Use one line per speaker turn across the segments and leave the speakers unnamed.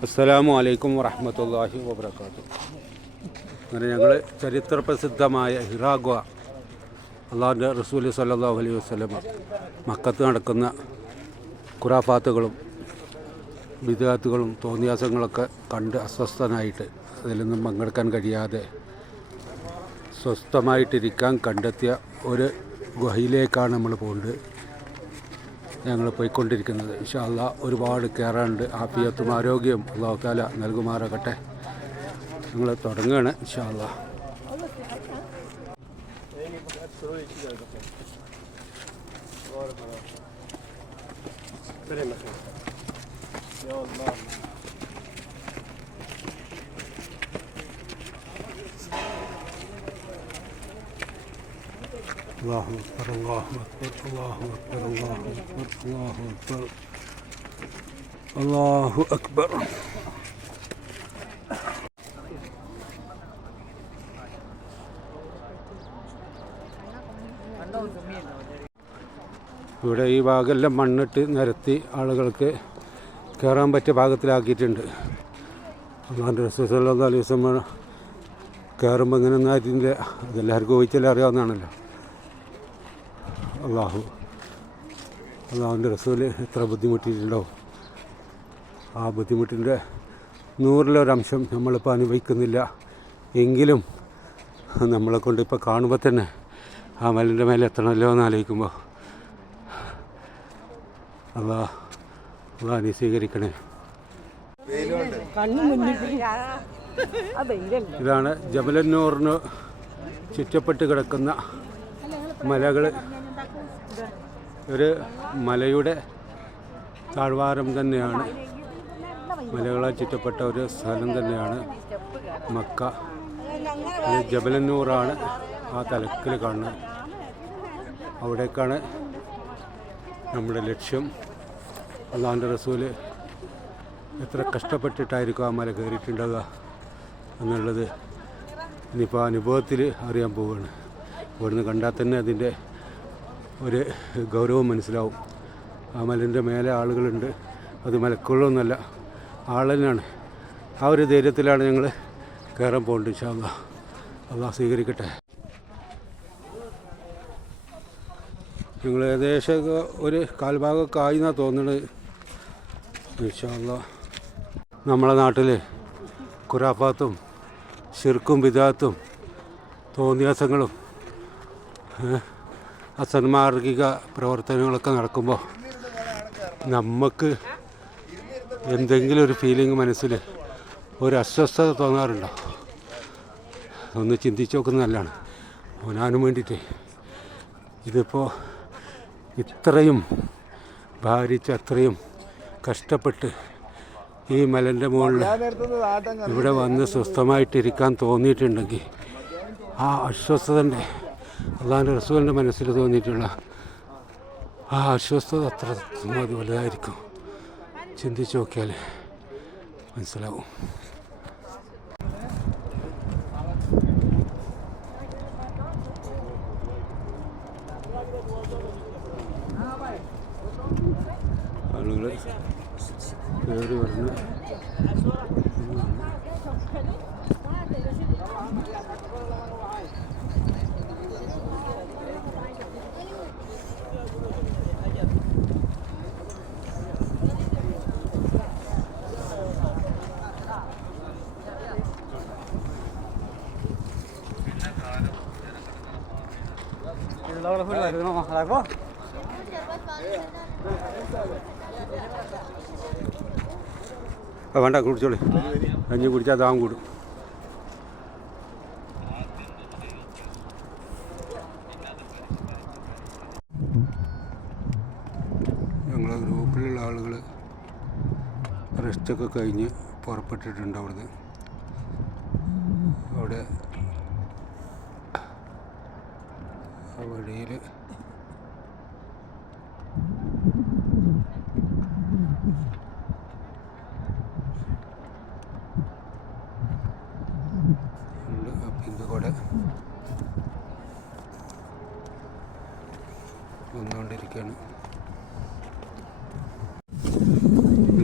അസ്സലാമു അലൈക്കും വറഹമത്തല്ലാഹി വബർക്കാത്തു അങ്ങനെ ഞങ്ങൾ ചരിത്ര പ്രസിദ്ധമായ ഹിറാഗ്വ അള്ളാഹുന്റെ റസൂൽ സല്ലാഹു അലൈഹി വസ്ലമ മക്കത്ത് നടക്കുന്ന ഖുറാഫാത്തുകളും വിദ്യാർത്ഥികളും തോന്നിയാസങ്ങളൊക്കെ കണ്ട് അസ്വസ്ഥനായിട്ട് അതിലൊന്നും പങ്കെടുക്കാൻ കഴിയാതെ സ്വസ്ഥമായിട്ടിരിക്കാൻ കണ്ടെത്തിയ ഒരു ഗുഹയിലേക്കാണ് നമ്മൾ പോകുന്നത് ഞങ്ങൾ പോയിക്കൊണ്ടിരിക്കുന്നത്. ഇൻഷാല്ല ഒരുപാട് കയറാണ്ട് ആഫിയത്തും ആരോഗ്യവും അള്ളാഹു താല നൽകുമാറാകട്ടെ. ഞങ്ങൾ തുടങ്ങുകയാണ് ഇൻഷാല്ല അള്ളാഹു അക്ബർ അള്ളാഹു അക്ബർ അള്ളാഹു അക്ബർ അള്ളാഹു അക്ബർ അള്ളാഹു ഇവിടെ ഈ ഭാഗമെല്ലാം മണ്ണിട്ട് നിരത്തി ആളുകൾക്ക് കയറാൻ പറ്റിയ ഭാഗത്തിലാക്കിയിട്ടുണ്ട്. അല്ലാണ്ട് റസൂസല്ലാ അലൈഹി ദിവസം കയറുമ്പോൾ ഇങ്ങനെ ഒന്നായിട്ടില്ല അതെല്ലാവർക്കും ചോദിച്ചാലും അറിയാവുന്നതാണല്ലോ. അള്ളാഹു. അള്ളാഹുവിന്റെ റസൂൽ എത്ര ബുദ്ധിമുട്ടിയിട്ടുണ്ടോ? ആ ബുദ്ധിമുട്ടിന്റെ നൂറിലൊരംശം നമ്മളിപ്പോൾ അനുഭവിക്കുന്നില്ല. എങ്കിലും നമ്മളെ കൊണ്ട് ഇപ്പോൾ കാണുമ്പോൾ തന്നെ ആ മലിന്റെ മേലെ എത്തണമല്ലോ എന്ന് ആലോചിക്കുമ്പോൾ അള്ളാ അള്ളാ നീ സ്വീകരിക്കണേ. ഇതാണ് ജബലന്നൂറിന് ചുറ്റപ്പെട്ട് കിടക്കുന്ന മലകൾ ഒരു മലയുടെ താഴ്വാരം തന്നെയാണ്. മലകളാൽ ചുറ്റപ്പെട്ട ഒരു സ്ഥലം തന്നെയാണ് മക്ക. ജബലന്നൂറാണ് ആ തലക്കിൽ കാണുന്നത്. അവിടേക്കാണ് നമ്മുടെ ലക്ഷ്യം. അള്ളാന്റെ റസൂൽ എത്ര കഷ്ടപ്പെട്ടിട്ടായിരിക്കും ആ മല കയറിയിട്ടുണ്ടാവുക എന്നുള്ളത് ഇനിയിപ്പോൾ അനുഭവത്തിൽ അറിയാൻ പോവുകയാണ്. ഇവിടുന്ന് കണ്ടാൽ തന്നെ അതിന്റെ ഒരു ഗൗരവം മനസ്സിലാവും. ആ മലിന്റെ മേലെ ആളുകളുണ്ട്. അത് മലക്കുള്ളൊന്നുമല്ല ആളെന്നാണ്. ആ ഒരു ധൈര്യത്തിലാണ് ഞങ്ങൾ കയറാൻ പോകുന്നത് ഇൻഷാല്ല അള്ളാഹ് സ്വീകരിക്കട്ടെ. ഞങ്ങൾ ഏകദേശം ഒരു കാൽഭാഗമൊക്കെ ആയി എന്നാണ് തോന്നുന്നത് ഇൻഷാല്ല നമ്മളെ നാട്ടിൽ കുരാഫാത്തും ശിർക്കും ബിദാത്തും തോന്നിയാസങ്ങളും അസന്മാർഗിക പ്രവർത്തനങ്ങളൊക്കെ നടക്കുമ്പോൾ നമുക്ക് എന്തെങ്കിലും ഒരു ഫീലിംഗ് മനസ്സിൽ ഒരു അസ്വസ്ഥത തോന്നാറുണ്ടോ? ഒന്ന് ചിന്തിച്ച് നോക്കുന്നത് നല്ലതാണ്. അവനാനും വേണ്ടിയിട്ട് ഇതിപ്പോൾ ഇത്രയും ഭാരിച്ച് അത്രയും കഷ്ടപ്പെട്ട് ഈ മലന്റെ മുകളിൽ ഇവിടെ വന്ന് സ്വസ്ഥമായിട്ടിരിക്കാൻ തോന്നിയിട്ടുണ്ടെങ്കിൽ ആ അസ്വസ്ഥതന്റെ അള്ളാന്റെ റസൂലിന്റെ മനസ്സിൽ തോന്നിയിട്ടുള്ള ആ അസ്വസ്ഥത അത്ര മതി വലുതായിരിക്കും ചിന്തിച്ച് നോക്കിയാൽ മനസ്സിലാവും. ആളുകൾ കയറി വരുന്നു വേണ്ട കുടിച്ചോളി. കഞ്ഞി കുടിച്ചാൽ ദാഹം കൂടും. ഞങ്ങളെ ഗ്രൂപ്പിലുള്ള ആളുകൾ റെസ്റ്റൊക്കെ കഴിഞ്ഞ് പുറപ്പെട്ടിട്ടുണ്ട് അവിടുന്ന്. അവിടെ ആ വഴിയിൽ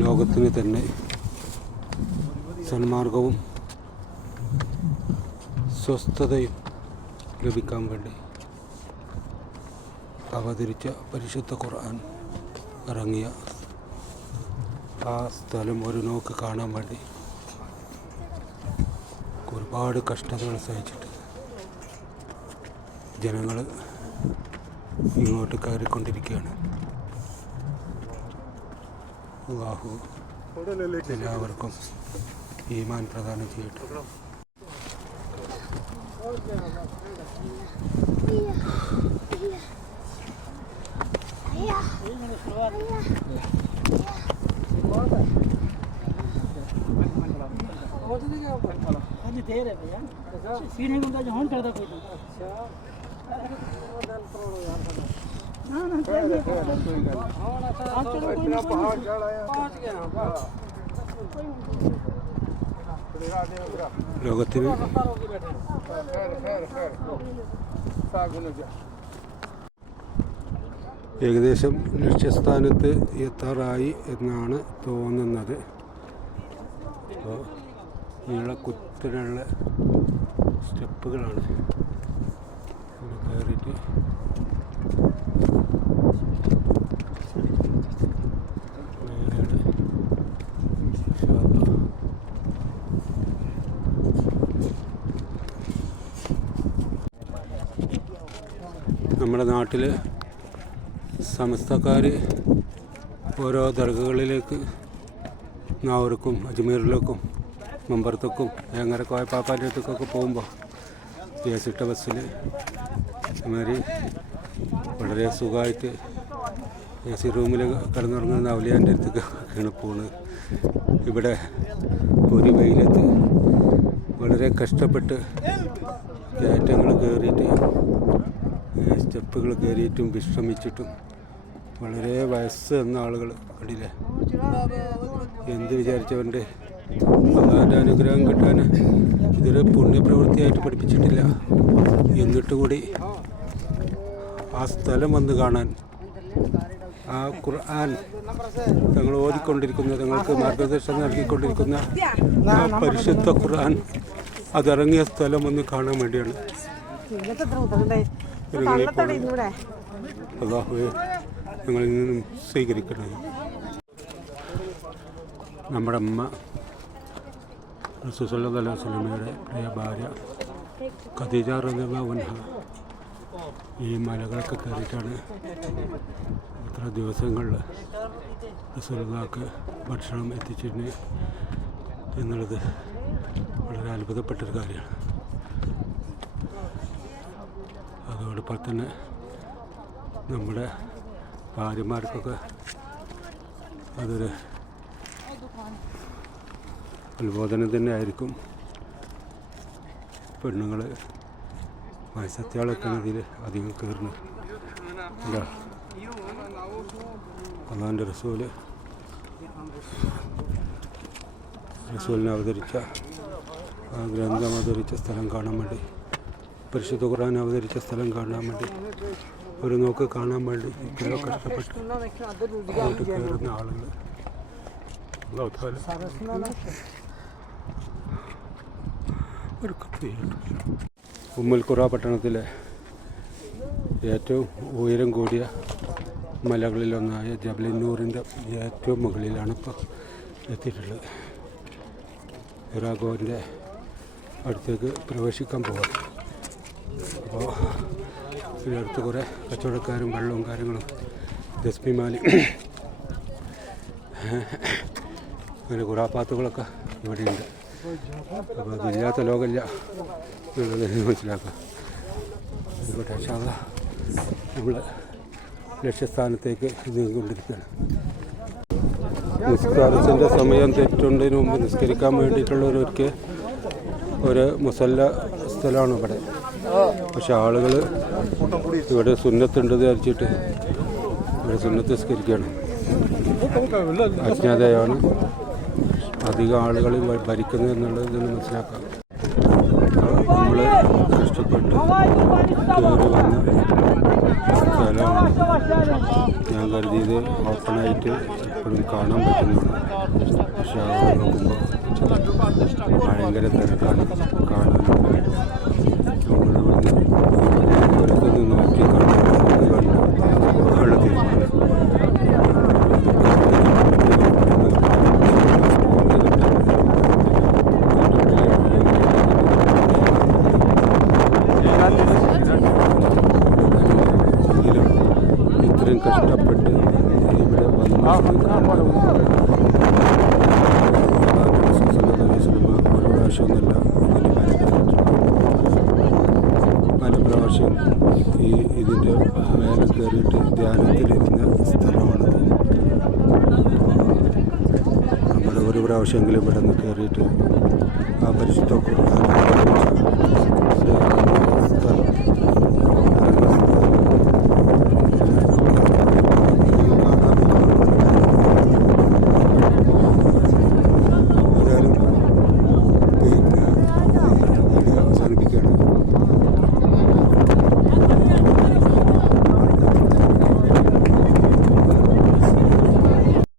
ലോകത്തിന് തന്നെ സന്മാർഗവും സ്വസ്ഥതയും ലഭിക്കാൻ വേണ്ടി. അവതരിച്ച പരിശുദ്ധ ഖുർആൻ ഇറങ്ങിയ ആ സ്ഥലം ഒരു നോക്ക് കാണാൻ വേണ്ടി ഒരുപാട് കഷ്ടതകൾ സഹിച്ചിട്ട് ജനങ്ങൾ ഇങ്ങോട്ട് കയറിക്കൊണ്ടിരിക്കുകയാണ്. അള്ളാഹു എല്ലാവർക്കും ഈമാൻ പ്രദാനം ചെയ്യട്ടെ.
ਅੱਜ ਦੇਰ ਹੈ ਭਈਆ ਫਿਰ ਨਹੀਂ ਹੁੰਦਾ ਜਹਨ ਕਰਦਾ ਕੋਈ ਅੱਛਾ ਗੱਲ ਕਰੋ ਯਾਰ ਨਾ ਨਾ ਕੋਈ ਗੱਲ ਹਾਂ ਅੱਛਾ ਇਤਨਾ ਪਹਾੜ ਚੜ ਆਇਆ ਪਹੁੰਚ ਗਿਆ ਹਾਂ
ਰੋਗਤੀ ਵੀ। ਖੈਰ ਖੈਰ ਖੈਰ। ਸਾਗੁਨ ਜਾ। ഏകദേശം ലക്ഷ്യസ്ഥാനത്ത് എത്താറായി എന്നാണ് തോന്നുന്നത്. അപ്പോൾ നീളക്കുത്തിനുള്ള സ്റ്റെപ്പുകളാണ്. കയറിയിട്ട്. നമ്മുടെ നാട്ടിൽ സമസ്തക്കാർ ഓരോ ദർഗകളിലേക്ക് നാവൂർക്കും അജ്മീറിലേക്കും മമ്പറത്തേക്കും ഏങ്ങര കോയപ്പാപ്പാന്റെ അടുത്തേക്കൊക്കെ പോകുമ്പോൾ കേസിട്ട ബസ്സിൽ അതുമാതിരി വളരെ സുഖമായിട്ട് എ സി റൂമിൽ കിടന്നുറങ്ങുന്ന അവലിയാന്റെ അടുത്തേക്കാണ് പോകുന്നത്. ഇവിടെ ഒരു വെയിലത്ത് വളരെ കഷ്ടപ്പെട്ട് കയറ്റങ്ങൾ കയറിയിട്ട് സ്റ്റെപ്പുകൾ കയറിയിട്ടും വിശ്രമിച്ചിട്ടും വളരെ വയസ്സ് എന്ന ആളുകൾ കണ്ടില്ലേ? എന്ത് വിചാരിച്ചവന്റെ ഭഗവാന്റെ അനുഗ്രഹം കിട്ടാൻ ഇതൊരു പുണ്യപ്രവൃത്തിയായിട്ട് പഠിപ്പിച്ചിട്ടില്ല. എന്നിട്ട് കൂടി ആ സ്ഥലം വന്ന് കാണാൻ ആ ഖുർആൻ ഞങ്ങൾ ഓതിക്കൊണ്ടിരിക്കുന്ന ഞങ്ങൾക്ക് മാർഗദർശനം നൽകിക്കൊണ്ടിരിക്കുന്ന ആ പരിശുദ്ധ ഖുർആൻ അതിറങ്ങിയ സ്ഥലം ഒന്ന് കാണാൻ വേണ്ടിയാണ്.
ഇന്നത്തെ
ഞങ്ങളിൽ നിന്നും സ്വീകരിക്കുന്നത് നമ്മുടെ അമ്മ റസൂസല്ലാ പ്രിയ ഭാര്യ ഖദീജ റബിൻഹ ഈ മലകളൊക്കെ കയറിയിട്ടാണ് ഇത്ര ദിവസങ്ങളിൽ റസൂലുള്ളാക്ക് ഭക്ഷണം എത്തിച്ചിരുന്നു എന്നുള്ളത് വളരെ അത്ഭുതപ്പെട്ടൊരു കാര്യമാണ്. അതോടൊപ്പം തന്നെ നമ്മുടെ ഭാര്യമാർക്കൊക്കെ അതൊരു ഉത്ബോധനം തന്നെ ആയിരിക്കും. പെണ്ണുങ്ങൾ വയസ്സത്യാളൊക്കെ ഇതിൽ അധികം കയറുന്നു എന്താ? അള്ളാന്റെ റസൂൽ. റസൂലിനെ അവതരിച്ച ആ ഗ്രന്ഥം അവതരിച്ച സ്ഥലം കാണാൻ വേണ്ടി പരിശുദ്ധ ഖുർആൻ അവതരിച്ച സ്ഥലം കാണാൻ വേണ്ടി ഒരു നോക്ക് കാണാൻ വേണ്ടി ഇത്രയോ കഷ്ടപ്പെട്ട് അങ്ങോട്ട് കയറുന്ന ആളുകൾ ഉമ്മൽക്കുറ ഒരു കപ്പ് ഉമ്മൽ ഖുറ പട്ടണത്തിലെ ഏറ്റവും ഉയരം കൂടിയ മലകളിലൊന്നായ ജബലിന്നൂറിന്റെ ഏറ്റവും മുകളിലാണ് ഇപ്പോൾ എത്തിയിട്ടുള്ളത്. ഇറാഖോന്റെ അടുത്തേക്ക് പ്രവേശിക്കാൻ പോകാം അപ്പോൾ ഇതിനടുത്ത് കുറേ കച്ചവടക്കാരും വെള്ളവും കാര്യങ്ങളും ദസ്മിമാലി അങ്ങനെ കുറാപ്പാത്തുകളൊക്കെ ഇവിടെയുണ്ട്. അപ്പോൾ അതില്ലാത്ത ലോകമില്ല എന്നുള്ളത് മനസ്സിലാക്കാം. ആയിക്കോട്ടെ ശാഖ നമ്മൾ ലക്ഷ്യസ്ഥാനത്തേക്ക് നീങ്ങിക്കൊണ്ടിരിക്കുകയാണ്. നിസ്കാരത്തിന്റെ സമയം തെറ്റുണ്ടതിന് മുമ്പ് നിസ്കരിക്കാൻ വേണ്ടിയിട്ടുള്ള ഒരു ഒരു മുസല്ല സ്ഥലമാണ് ഇവിടെ. പക്ഷെ ആളുകൾ ഇവിടെ സുന്നത്തുണ്ട് വിചാരിച്ചിട്ട് ഇവിടെ സുന്നത്ത് സ്കരിക്കുകയാണ് അജ്ഞാതയാണ് അധികം ആളുകൾ ഭരിക്കുന്നത് എന്നുള്ളത് ഇതിന് മനസ്സിലാക്കാം. നമ്മൾ കഷ്ടപ്പെട്ട് കയറി വന്ന സ്ഥലമാണ്. ഞാൻ കരുതിയത് ഓപ്പണായിട്ട് എപ്പോഴും കാണാൻ പറ്റുന്നത് പക്ഷെ അവിടെ നോക്കുമ്പോൾ ഭയങ്കര തിരക്കാണ്. കാണാൻ ഇവരൊക്കെ നോക്കി കാണാൻ തീരുമാനം എങ്കിലും ഇത്രയും കഷ്ടപ്പെട്ട് ഇവിടെ വന്ന് ഒരു പ്രാവശ്യമൊന്നുമല്ല പല പ്രാവശ്യം ഈ ഇതിന്റെ മേലെ കയറിയിട്ട് ധ്യാനത്തിലിരുന്ന സ്ഥലമാണ് നമ്മുടെ ഒരു പ്രാവശ്യമെങ്കിലും ഇവിടെ നിന്ന് കയറിയിട്ട് ആ പരിശുദ്ധ ഖുർആൻ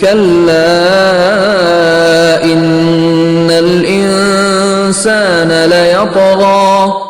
كلا إن الإنسان ليطغى